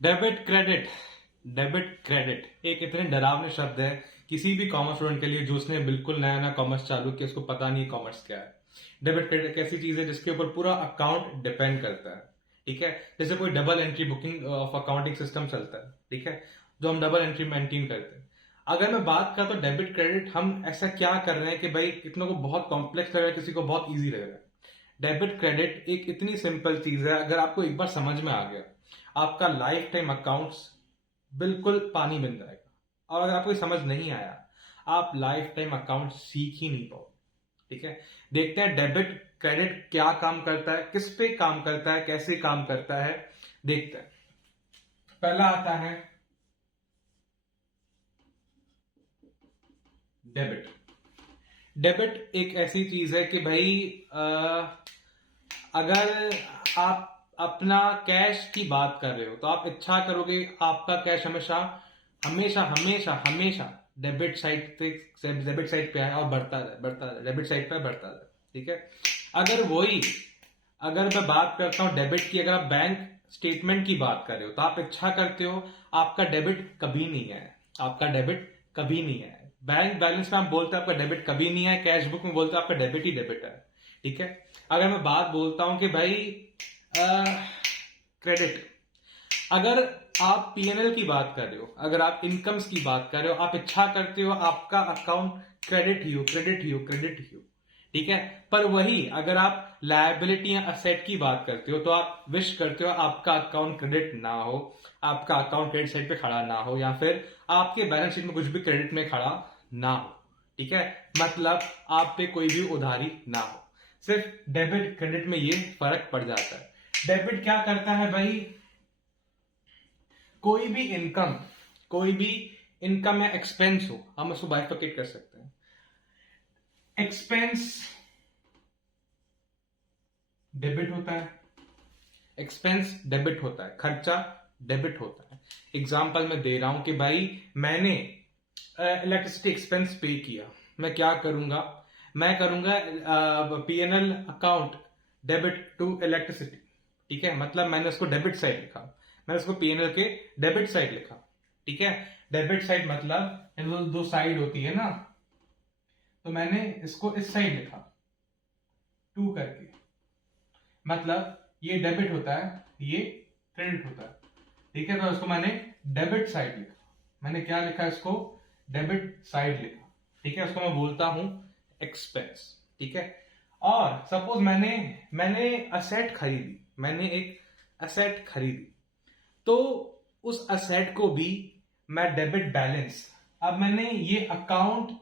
Debit credit. Debit credit एक इतने डरावने शब्द है किसी भी कॉमर्स स्टूडेंट के लिए जो उसने बिल्कुल नया नया कॉमर्स चालू किया, उसको पता नहीं कॉमर्स क्या है। डेबिट क्रेडिट एक ऐसी चीज है जिसके ऊपर पूरा अकाउंट डिपेंड करता है। ठीक है, जैसे कोई double entry booking of accounting system चलता है, ठीक है, जो हम डबल एंट्री मेंटेन करते हैं। अगर मैं बात करता हूँ डेबिट क्रेडिट, हम ऐसा क्या कर रहे हैं कि भाई कितनों को बहुत कॉम्प्लेक्स लग रहा है, किसी को बहुत इजी लग रहा है। डेबिट क्रेडिट एक इतनी सिंपल चीज है, अगर आपको एक बार समझ में आ गया, आपका लाइफ टाइम अकाउंट्स बिल्कुल पानी बन जाएगा। और अगर आपको समझ नहीं आया, आप लाइफ टाइम अकाउंट सीख ही नहीं पाओ। ठीक है, देखते हैं डेबिट क्रेडिट क्या काम करता है, किस पे काम करता है, कैसे काम करता है, देखते हैं। पहला आता है डेबिट। डेबिट एक ऐसी चीज है कि भाई अगर आप अपना कैश की बात कर रहे हो तो आप इच्छा करोगे आपका कैश हमेशा हमेशा हमेशा हमेशा डेबिट साइड पे आए और बढ़ता रहे, बढ़ता रहे, डेबिट साइड पे बढ़ता रहे। ठीक है, अगर वही अगर मैं बात करता हूं डेबिट की, अगर आप बैंक स्टेटमेंट की बात कर रहे हो तो आप इच्छा करते हो आपका डेबिट कभी नहीं है, आपका डेबिट कभी नहीं है। बैंक बैलेंस में आप बोलते हैं आपका डेबिट कभी नहीं है, कैश बुक में बोलते हैं आपका डेबिट ही डेबिट है। ठीक है, अगर मैं बात बोलता हूं कि भाई क्रेडिट, अगर आप पीएनएल की बात कर रहे हो, अगर आप इनकम्स की बात कर रहे हो, आप इच्छा करते हो आपका अकाउंट क्रेडिट ही हो, क्रेडिट ही हो, क्रेडिट ही हो। ठीक है, पर वही अगर आप लायबिलिटी या असेट की बात करते हो तो आप विश करते हो आपका अकाउंट क्रेडिट ना हो, आपका अकाउंट क्रेडिट साइड पे खड़ा ना हो, या फिर आपके बैलेंस शीट में कुछ भी क्रेडिट में खड़ा ना हो। ठीक है, मतलब आप पे कोई भी उधारी ना हो। सिर्फ डेबिट क्रेडिट में ये फर्क पड़ जाता है। डेबिट क्या करता है भाई, कोई भी इनकम या एक्सपेंस हो, हम उसको बाइफरकेट कर सकते हैं। एक्सपेंस डेबिट होता है, एक्सपेंस डेबिट होता है, खर्चा डेबिट होता है। एग्जाम्पल मैं दे रहा हूं कि भाई मैंने इलेक्ट्रिसिटी एक्सपेंस पे किया, मैं क्या करूंगा, मैं करूंगा PNL account debit to electricity. ठीक है, मतलब मैंने उसको डेबिट साइड लिखा, मैंने उसको पीएनएल के डेबिट साइड लिखा। ठीक है, डेबिट साइड मतलब दो साइड होती है ना, तो मैंने इसको इस साइड लिखा टू करके, मतलब ये डेबिट होता है, ये क्रेडिट होता है। ठीक है, तो इसको मैंने डेबिट साइड लिखा, मैंने क्या लिखा, इसको डेबिट साइड लिखा। ठीक है, उसको मैं बोलता हूं एक्सपेंस। ठीक है, और सपोज मैंने असेट खरीदी, मैंने एक असेट खरीदी, तो उस असेट को भी मैं डेबिट बैलेंस, अब मैंने ये अकाउंट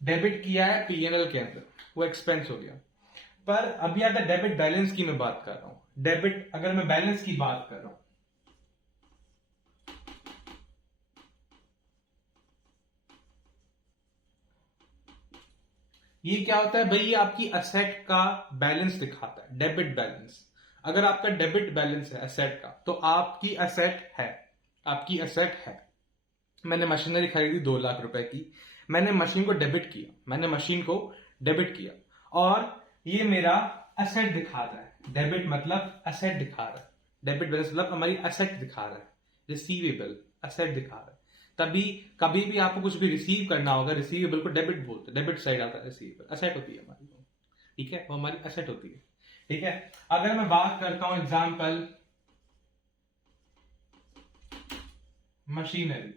डेबिट किया है पीएनएल के अंदर, वो एक्सपेंस हो गया। पर अभी आता डेबिट बैलेंस की मैं बात कर रहा हूं। डेबिट अगर मैं बैलेंस की बात कर रहा हूं, ये क्या होता है भाई, ये आपकी असेट का बैलेंस दिखाता है, डेबिट बैलेंस। अगर आपका डेबिट बैलेंस है असेट का, तो आपकी असेट है, आपकी असेट है। मैंने मशीनरी खरीदी 2 लाख रुपए की, मैंने मशीन को डेबिट किया, मैंने मशीन को डेबिट किया, और ये मेरा असेट दिखा रहा है। डेबिट मतलब असेट दिखा रहा है, डेबिट बैलेंस मतलब हमारी असेट दिखा रहा है, रिसीवेबल असेट दिखा रहा है। तभी कभी भी आपको कुछ भी रिसीव करना होगा, रिसीवेबल को डेबिट बोलते हैं, डेबिट साइड आता है, रिसीवेबल असेट होती है हमारी। ठीक है, वो हमारी असेट होती है। ठीक है, अगर मैं बात करता हूं एग्जाम्पल मशीनरी,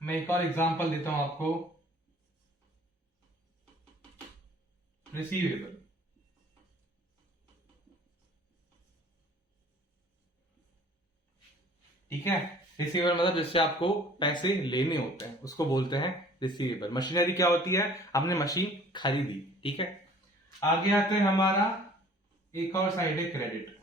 मैं एक और एग्जांपल देता हूं आपको, रिसीवेबल। ठीक है, रिसीवेबल मतलब जिससे आपको पैसे लेने होते हैं उसको बोलते हैं रिसीवेबल। मशीनरी क्या होती है, आपने मशीन खरीदी। ठीक है, आगे आते हैं हमारा एक और साइड है क्रेडिट।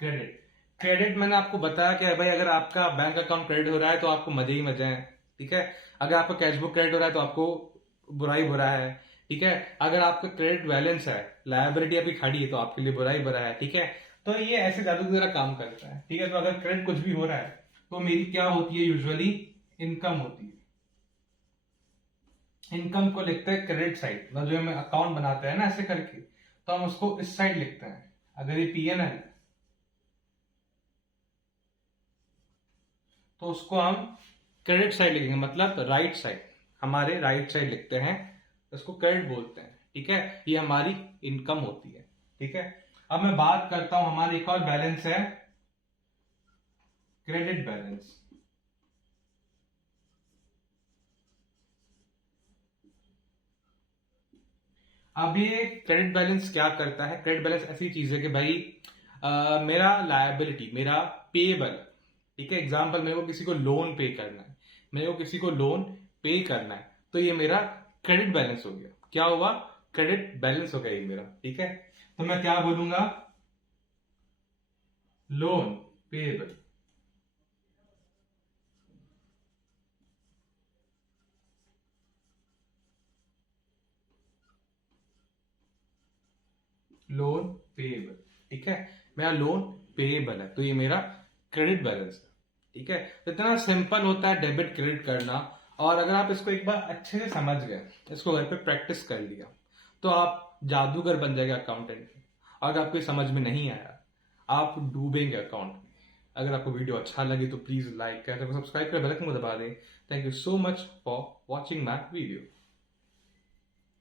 क्रेडिट क्रेडिट मैंने आपको बताया कि भाई अगर आपका बैंक अकाउंट क्रेडिट हो रहा है तो आपको मजे ही मजे हैं। ठीक है, अगर आपका कैशबुक क्रेडिट हो रहा है तो आपको बुरा ही बुरा है। ठीक है, अगर आपका क्रेडिट बैलेंस है, लायबिलिटी आपकी खड़ी है, तो आपके लिए बुरा ही बुरा है। ठीक है, तो ये ऐसे जादू की तरह काम करता है। ठीक है, तो अगर क्रेडिट कुछ भी हो रहा है तो मेरी क्या होती है, यूजुअली इनकम होती है। इनकम को लिखते हैं क्रेडिट साइड, मतलब जो हमें अकाउंट बनाते हैं ना ऐसे करके, तो हम उसको इस साइड लिखते हैं। अगर ये पीएनएल है तो उसको हम क्रेडिट साइड लिखेंगे, मतलब राइट साइड, हमारे राइट साइड लिखते हैं, इसको क्रेडिट बोलते हैं। ठीक है, ये हमारी इनकम होती है। ठीक है, अब मैं बात करता हूं, हमारा एक और बैलेंस है क्रेडिट बैलेंस। अब ये क्रेडिट बैलेंस क्या करता है? क्रेडिट बैलेंस ऐसी चीज है कि भाई मेरा लायबिलिटी, मेरा पेएबल, ठीक है, एग्जाम्पल मेरे को किसी को लोन पे करना है, मेरे को किसी को लोन पे करना है, तो ये मेरा क्रेडिट बैलेंस हो गया। क्या हुआ? क्रेडिट बैलेंस हो गया ये मेरा। ठीक है, तो मैं क्या बोलूंगा? Loan payable. Loan payable. ठीक है, मेरा लोन पेएबल है, तो ये मेरा क्रेडिट बैलेंस है। ठीक है, तो इतना सिंपल होता है डेबिट क्रेडिट करना। और अगर आप इसको एक बार अच्छे से समझ गए, इसको घर पे प्रैक्टिस कर लिया, तो आप जादूगर बन जाएगा अकाउंटेंट। अगर आपको समझ में नहीं आया, आप डूबेंगे अकाउंट में। अगर आपको वीडियो अच्छा लगे तो प्लीज लाइक करें, सब्सक्राइब कर बेल आइकन को दबा दें। Thank you so much for watching my video.